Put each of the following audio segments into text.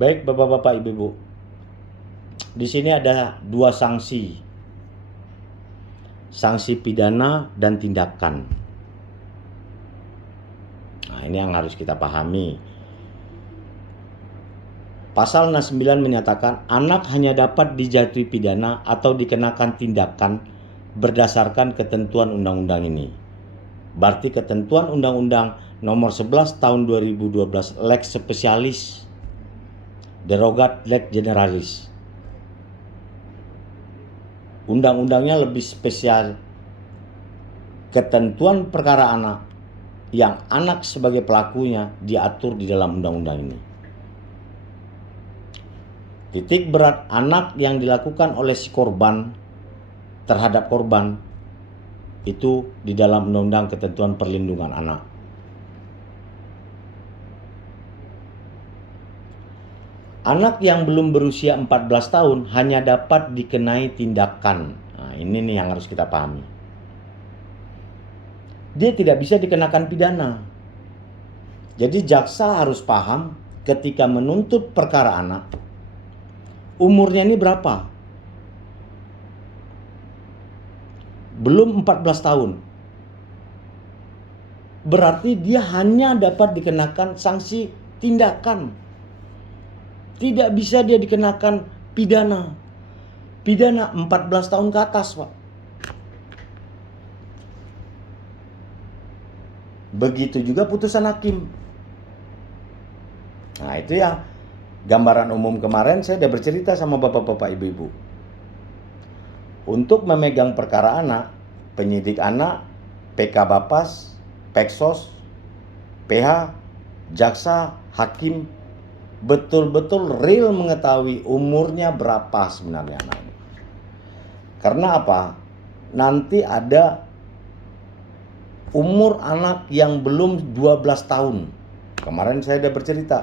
Baik, Bapak-bapak, Ibu-ibu. Di sini ada dua sanksi. Sanksi pidana dan tindakan. Nah, ini yang harus kita pahami. Pasal 69 menyatakan anak hanya dapat dijatuhi pidana atau dikenakan tindakan berdasarkan ketentuan undang-undang ini. Berarti ketentuan undang-undang nomor 11 tahun 2012 lex specialis derogat lex generalis. Undang-undangnya lebih spesial. Ketentuan perkara anak yang anak sebagai pelakunya diatur di dalam undang-undang ini. Titik berat anak yang dilakukan oleh si korban terhadap korban itu di dalam undang-undang ketentuan perlindungan anak. Anak yang belum berusia 14 tahun hanya dapat dikenai tindakan. Nah, ini nih yang harus kita pahami. Dia tidak bisa dikenakan pidana. Jadi jaksa harus paham ketika menuntut perkara anak, umurnya ini berapa? Belum 14 tahun. Berarti dia hanya dapat dikenakan sanksi tindakan. Tidak bisa dia dikenakan pidana. Pidana 14 tahun ke atas, Pak. Begitu juga putusan hakim. Nah, itu ya gambaran umum kemarin saya sudah bercerita sama bapak-bapak, ibu-ibu. Untuk memegang perkara anak, penyidik anak, PK Bapas, Peksos, PH, jaksa, hakim betul-betul real mengetahui umurnya berapa sebenarnya anak ini. Karena apa? Nanti ada umur anak yang belum 12 tahun. Kemarin saya sudah bercerita.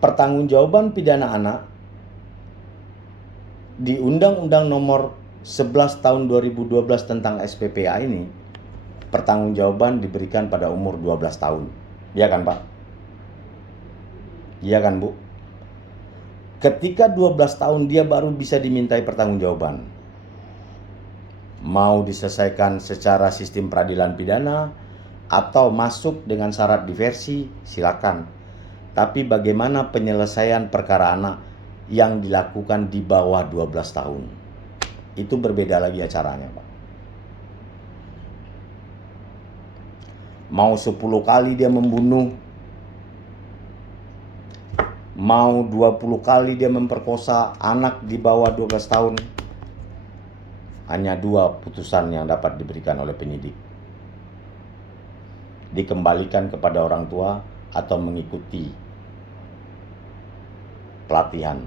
Pertanggungjawaban pidana anak di Undang-Undang nomor 11 tahun 2012 tentang SPPA ini, pertanggungjawaban diberikan pada umur 12 tahun. Iya kan, Pak? Iya kan, Bu? Ketika 12 tahun dia baru bisa dimintai pertanggungjawaban. Mau diselesaikan secara sistem peradilan pidana atau masuk dengan syarat diversi, silakan. Tapi bagaimana penyelesaian perkara anak yang dilakukan di bawah 12 tahun? Itu berbeda lagi acaranya, Pak. Mau 10 kali dia membunuh, mau 20 kali dia memperkosa anak di bawah 12 tahun, hanya dua putusan yang dapat diberikan oleh penyidik. Dikembalikan kepada orang tua atau mengikuti pelatihan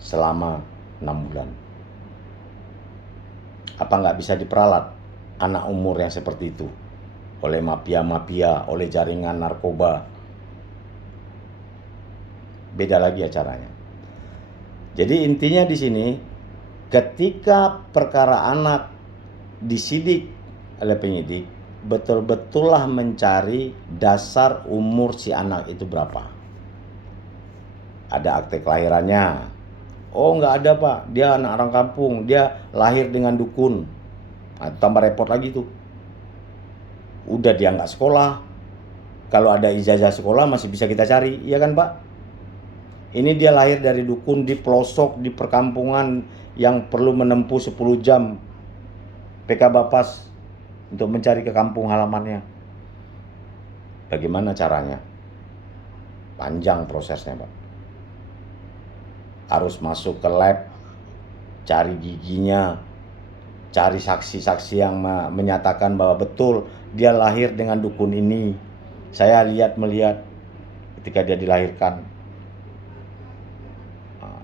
selama 6 bulan. Apa nggak bisa diperalat anak umur yang seperti itu oleh mafia-mafia, oleh jaringan narkoba? Beda lagi acaranya. Jadi intinya di sini, ketika perkara anak disidik oleh penyidik, betul-betullah mencari dasar umur si anak itu berapa. Ada akte kelahirannya. Oh, nggak ada, Pak. Dia anak orang kampung. Dia lahir dengan dukun. Nah, tambah repot lagi tuh. Udah dia nggak sekolah. Kalau ada ijazah sekolah masih bisa kita cari, iya kan, Pak? Ini dia lahir dari dukun di pelosok, di perkampungan yang perlu menempuh 10 jam PK Bapas untuk mencari ke kampung halamannya. Bagaimana caranya? Panjang prosesnya, Pak. Harus masuk ke lab, cari giginya, cari saksi-saksi yang menyatakan bahwa betul dia lahir dengan dukun ini. Saya melihat ketika dia dilahirkan.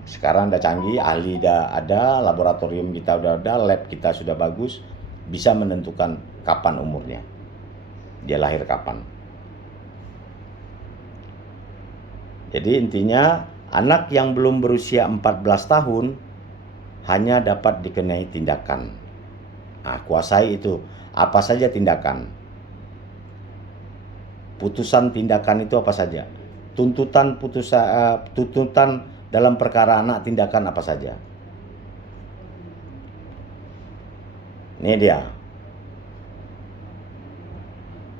Sekarang udah canggih, ahli udah ada, laboratorium kita udah ada, lab kita sudah bagus, bisa menentukan kapan umurnya. Dia lahir kapan. Jadi intinya, anak yang belum berusia 14 tahun hanya dapat dikenai tindakan. Nah, kuasai itu. Apa saja tindakan? Putusan tindakan itu apa saja? tuntutan dalam perkara anak tindakan apa saja. Ini dia.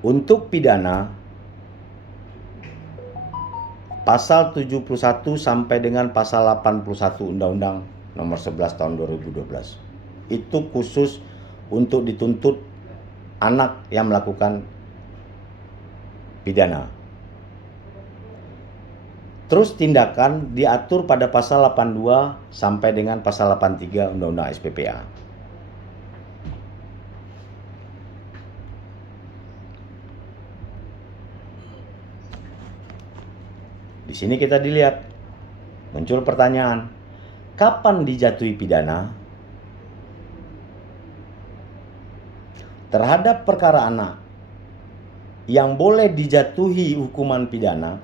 Untuk pidana pasal 71 sampai dengan pasal 81 Undang-Undang Nomor 11 Tahun 2012. Itu khusus untuk dituntut anak yang melakukan pidana. Terus tindakan diatur pada pasal 82 sampai dengan pasal 83 Undang-Undang SPPA. Di sini kita dilihat, muncul pertanyaan, kapan dijatuhi pidana? Terhadap perkara anak yang boleh dijatuhi hukuman pidana,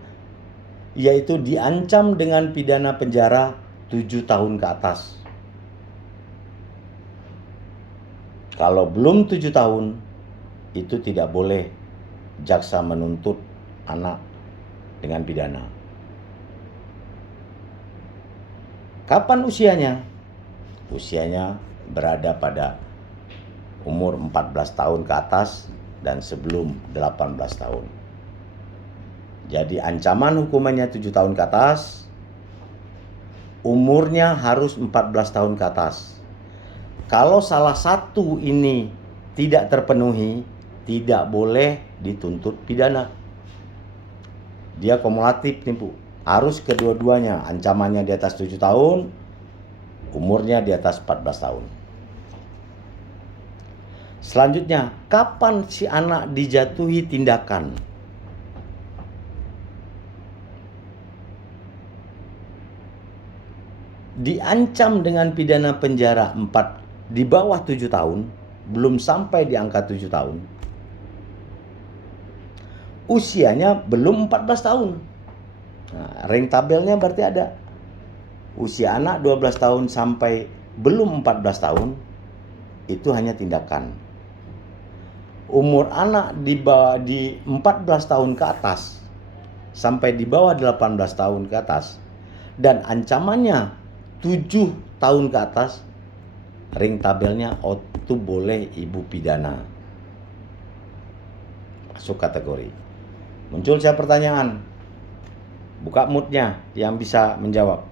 yaitu diancam dengan pidana penjara 7 tahun ke atas. Kalau belum 7 tahun, itu tidak boleh jaksa menuntut anak dengan pidana. Kapan usianya? Usianya berada pada umur 14 tahun ke atas dan sebelum 18 tahun. Jadi ancaman hukumannya 7 tahun ke atas, umurnya harus 14 tahun ke atas. Kalau salah satu ini tidak terpenuhi, tidak boleh dituntut pidana. Dia kumulatif nih Bu. Harus kedua-duanya, ancamannya di atas 7 tahun, umurnya di atas 14 tahun. Selanjutnya, kapan si anak dijatuhi tindakan? Diancam dengan pidana penjara 4 di bawah 7 tahun, belum sampai di angka 7 tahun. Usianya belum 14 tahun. Nah, ring tabelnya berarti ada. Usia anak 12 tahun sampai belum 14 tahun, itu hanya tindakan. Umur anak di 14 tahun ke atas sampai di bawah 18 tahun ke atas dan ancamannya 7 tahun ke atas, ring tabelnya itu boleh ibu pidana. Masuk kategori. Muncul saya pertanyaan. Buka moodnya yang bisa menjawab.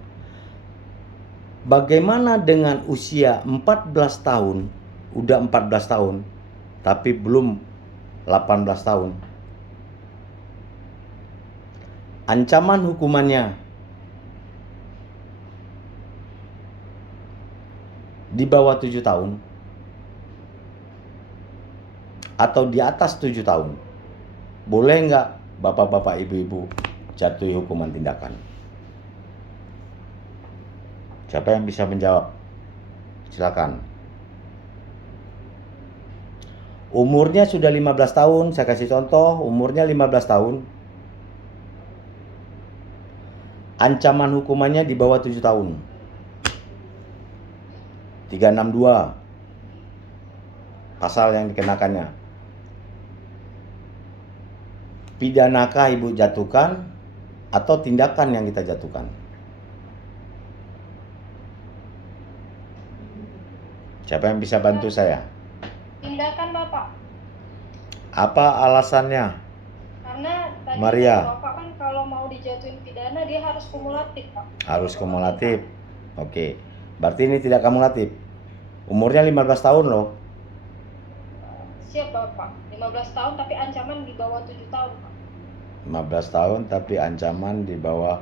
Bagaimana dengan usia 14 tahun, udah 14 tahun, tapi belum 18 tahun? Ancaman hukumannya di bawah 7 tahun atau di atas 7 tahun. Boleh nggak bapak-bapak ibu-ibu jatuhi hukuman tindakan? Siapa yang bisa menjawab? Silakan. Umurnya sudah 15 tahun, saya kasih contoh, umurnya 15 tahun. Ancaman hukumannya di bawah 7 tahun. 362 pasal yang dikenakannya. Pidanakah ibu jatuhkan atau tindakan yang kita jatuhkan? Siapa yang bisa bantu saya? Tindakan Bapak. Apa alasannya? Karena tadi Maria, Bapak kan kalau mau dijatuhin pidana dia harus kumulatif Pak. harus kumulatif. Oke, berarti ini tidak kumulatif. Umurnya 15 tahun loh. Siap Bapak. 15 tahun tapi ancaman di bawah 7 tahun Pak. 15 tahun tapi ancaman di bawah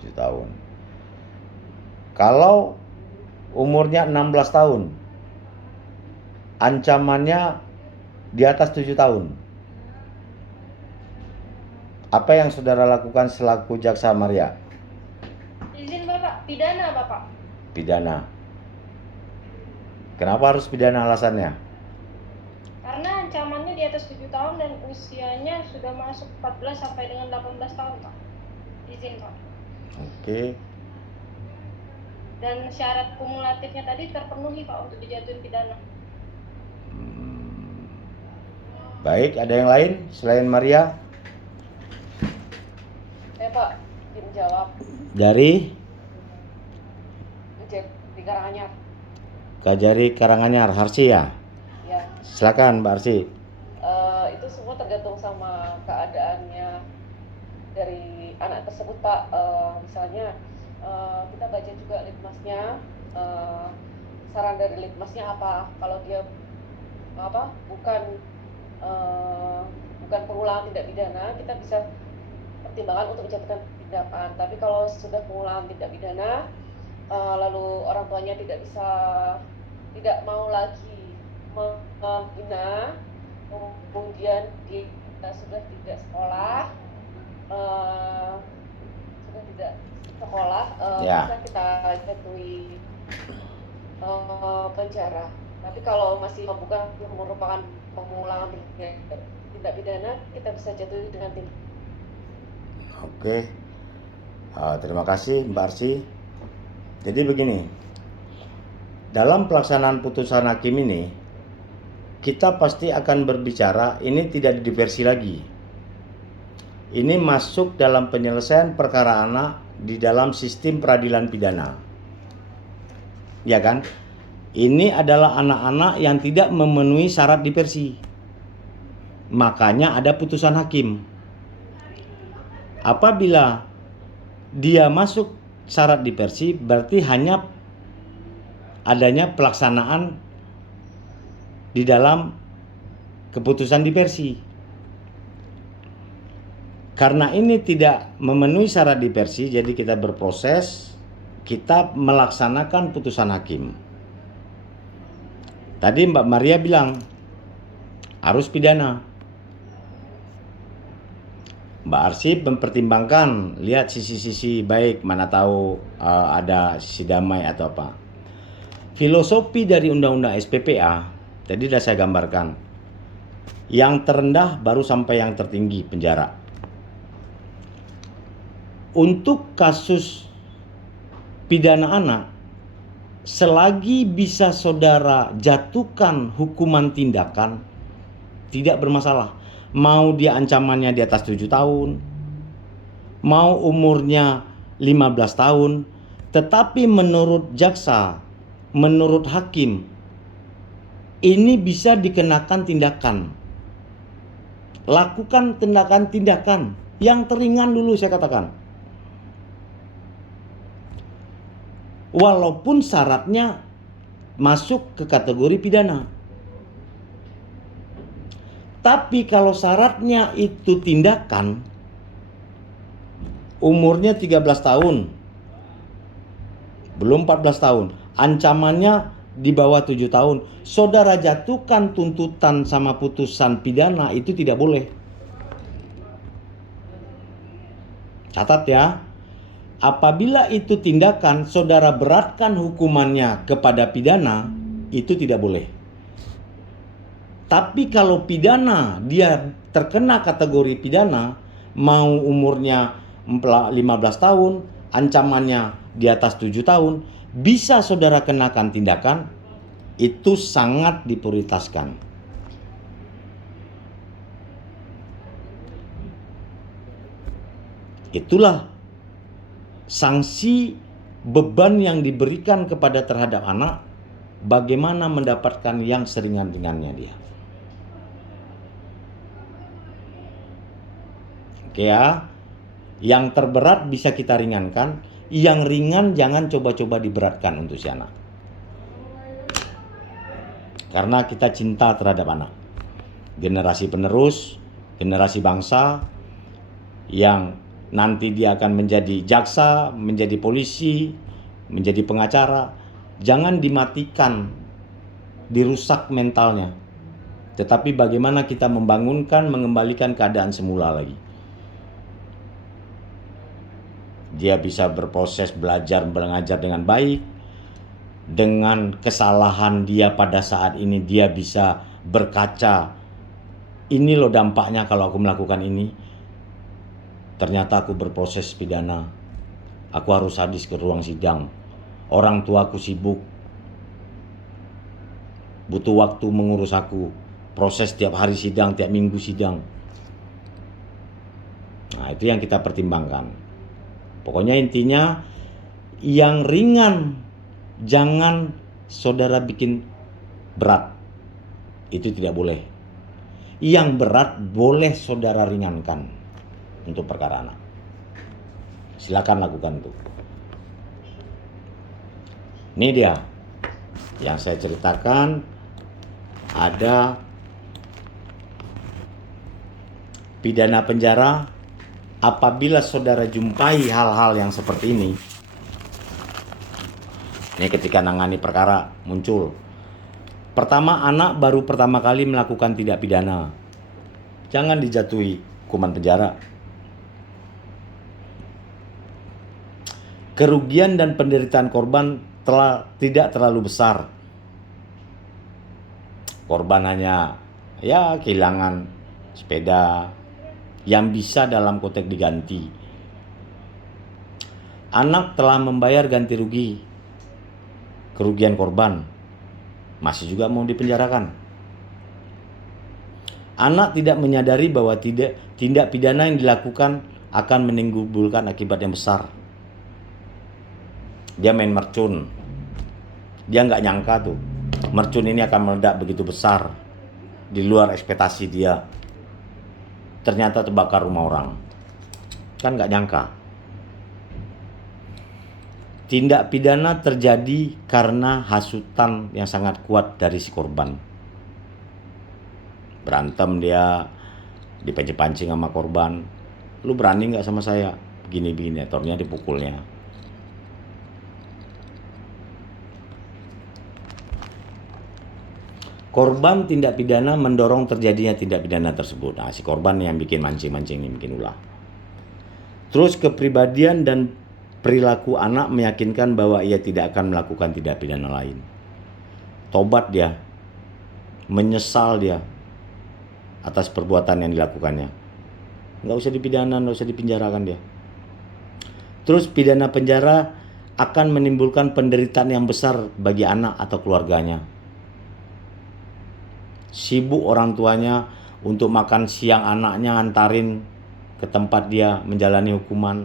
7 tahun. Kalau umurnya 16 tahun, ancamannya di atas 7 tahun. Apa yang saudara lakukan selaku jaksa Maria? Izin Bapak, pidana Bapak. Pidana. Kenapa harus pidana alasannya? Karena ancamannya di atas 7 tahun dan usianya sudah masuk 14 sampai dengan 18 tahun Pak. Izin Pak. Oke. Dan syarat kumulatifnya tadi terpenuhi Pak untuk dijatuhin pidana. Baik, ada yang lain selain Maria? Izin jawab. Dari Di Karanganyar. Kajari Karanganyar, Harsi ya? Ya. Silakan Mbak Harsi. Itu semua tergantung sama keadaannya dari anak tersebut, Pak. Misalnya kita baca juga litmasnya. Saran dari litmasnya apa? Kalau dia bukan pengulangan tindak pidana, kita bisa pertimbangan untuk menjatuhkan tindakan. Tapi kalau sudah pengulangan tindak pidana, lalu orang tuanya tidak mau lagi membina, kemudian dia sudah tidak sekolah, Ya. bisa kita jatuhi penjara. Tapi kalau masih merupakan pengulangan tindak pidana, kita bisa jatuhi dengan tindak. Oke. Terima kasih Mbak Arsi. Jadi begini, dalam pelaksanaan putusan hakim ini, kita pasti akan berbicara, ini tidak diversi lagi. Ini masuk dalam penyelesaian perkara anak di dalam sistem peradilan pidana. Ya kan? Ini adalah anak-anak yang tidak memenuhi syarat diversi. Makanya ada putusan hakim. Apabila dia masuk syarat diversi, berarti hanya adanya pelaksanaan di dalam keputusan diversi. Karena ini tidak memenuhi syarat diversi, jadi kita berproses, kita melaksanakan putusan hakim. Tadi Mbak Maria bilang harus pidana. Mbak Arsi mempertimbangkan, lihat sisi-sisi baik, mana tahu ada sisi damai atau apa. Filosofi dari Undang-Undang SPPA, tadi sudah saya gambarkan. Yang terendah baru sampai yang tertinggi penjara. Untuk kasus pidana anak, selagi bisa saudara jatuhkan hukuman tindakan, tidak bermasalah. Mau dia ancamannya di atas 7 tahun, mau umurnya 15 tahun, tetapi menurut jaksa, menurut hakim, ini bisa dikenakan tindakan. Lakukan tindakan-tindakan yang teringan dulu, saya katakan. Walaupun syaratnya masuk ke kategori pidana. Tapi kalau syaratnya itu tindakan, umurnya 13 tahun, belum 14 tahun, ancamannya di bawah 7 tahun, saudara jatuhkan tuntutan sama putusan pidana, itu tidak boleh. Catat ya, apabila itu tindakan, saudara beratkan hukumannya kepada pidana, itu tidak boleh. Tapi kalau pidana, dia terkena kategori pidana, mau umurnya 15 tahun, ancamannya di atas 7 tahun, bisa saudara kenakan tindakan, itu sangat diprioritaskan. Itulah sanksi beban yang diberikan kepada terhadap anak, bagaimana mendapatkan yang seringan-ringannya dia. Oke ya, yang terberat bisa kita ringankan, yang ringan jangan coba-coba diberatkan untuk si anak. Karena kita cinta terhadap anak. Generasi penerus, generasi bangsa yang nanti dia akan menjadi jaksa, menjadi polisi, menjadi pengacara. Jangan dimatikan, dirusak mentalnya. Tetapi bagaimana kita membangunkan, mengembalikan keadaan semula lagi. Dia bisa berproses belajar, mengajar dengan baik. Dengan kesalahan dia pada saat ini, dia bisa berkaca. Ini loh dampaknya kalau aku melakukan ini. Ternyata aku berproses pidana. Aku harus hadis ke ruang sidang. Orang tuaku sibuk. Butuh waktu mengurus aku. Proses tiap hari sidang, tiap minggu sidang. Nah, itu yang kita pertimbangkan. Pokoknya intinya yang ringan jangan saudara bikin berat. Itu tidak boleh. Yang berat boleh saudara ringankan untuk perkara anak. Silakan lakukan itu. Ini dia yang saya ceritakan, ada pidana penjara apabila saudara jumpai hal-hal yang seperti ini. Ini ketika nangani perkara muncul. Pertama, anak baru pertama kali melakukan tindak pidana. Jangan dijatuhi hukuman penjara. Kerugian dan penderitaan korban tidak terlalu besar. Korban hanya kehilangan sepeda yang bisa dalam konteks diganti. Anak telah membayar ganti rugi kerugian korban, masih juga mau dipenjarakan. Anak tidak menyadari bahwa tindak pidana yang dilakukan akan menimbulkan akibat yang besar. Dia main mercun, dia nggak nyangka tuh mercun ini akan meledak begitu besar, di luar ekspektasi dia. Ternyata terbakar rumah orang, kan nggak nyangka. Tindak pidana terjadi karena hasutan yang sangat kuat dari si korban. Berantem dia, dipancing-pancing sama korban. Lu berani nggak sama saya? Begini-begini, akhirnya dipukulnya. Korban tindak pidana mendorong terjadinya tindak pidana tersebut. Nah, si korban yang bikin mancing-mancing ini, bikin ulah. Terus kepribadian dan perilaku anak meyakinkan bahwa ia tidak akan melakukan tindak pidana lain. Tobat dia, menyesal dia atas perbuatan yang dilakukannya. Nggak usah dipidana, nggak usah dipenjarakan dia. Terus pidana penjara akan menimbulkan penderitaan yang besar bagi anak atau keluarganya. Sibuk orang tuanya untuk makan siang anaknya antarin ke tempat dia menjalani hukuman.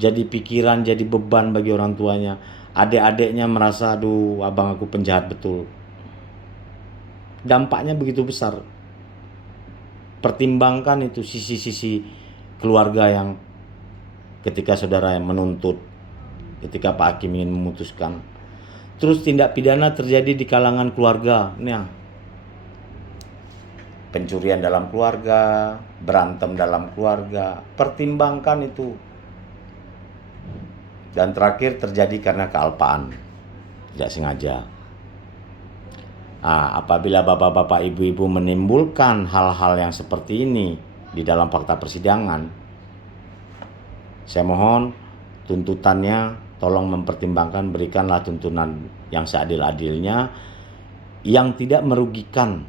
Jadi pikiran, jadi beban bagi orang tuanya. Adik-adiknya merasa, aduh abang aku penjahat betul. Dampaknya begitu besar. Pertimbangkan itu sisi-sisi keluarga yang ketika saudara yang menuntut, ketika Pak Hakim ingin memutuskan. Terus tindak pidana terjadi di kalangan keluarga. Nah, pencurian dalam keluarga, berantem dalam keluarga. Pertimbangkan itu. Dan terakhir terjadi karena kealpaan, tidak sengaja. Nah, apabila bapak-bapak ibu-ibu menimbulkan hal-hal yang seperti ini di dalam fakta persidangan, saya mohon tuntutannya tolong mempertimbangkan, berikanlah tuntutan yang seadil-adilnya, yang tidak merugikan.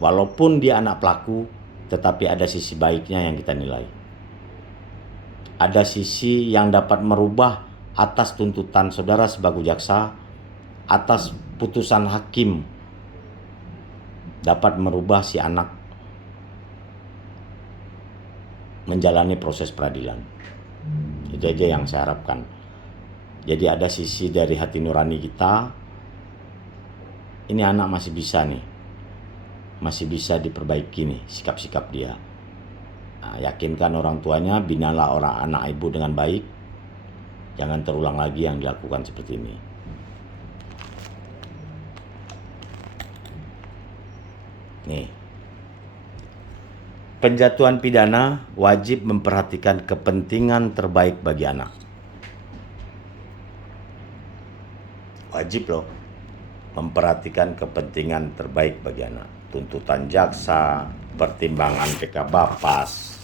Walaupun dia anak pelaku, tetapi ada sisi baiknya yang kita nilai. Ada sisi yang dapat merubah atas tuntutan saudara sebagai jaksa, atas putusan hakim, dapat merubah si anak menjalani proses peradilan. Itu aja yang saya harapkan. Jadi ada sisi dari hati nurani kita, ini anak masih bisa nih, masih bisa diperbaiki nih sikap-sikap dia. Nah, yakinkan orang tuanya, binalah orang anak ibu dengan baik. Jangan terulang lagi yang dilakukan seperti ini. Nih, penjatuhan pidana wajib memperhatikan kepentingan terbaik bagi anak. Wajib loh memperhatikan kepentingan terbaik bagi anak. Tuntutan jaksa, pertimbangan PK Bapas,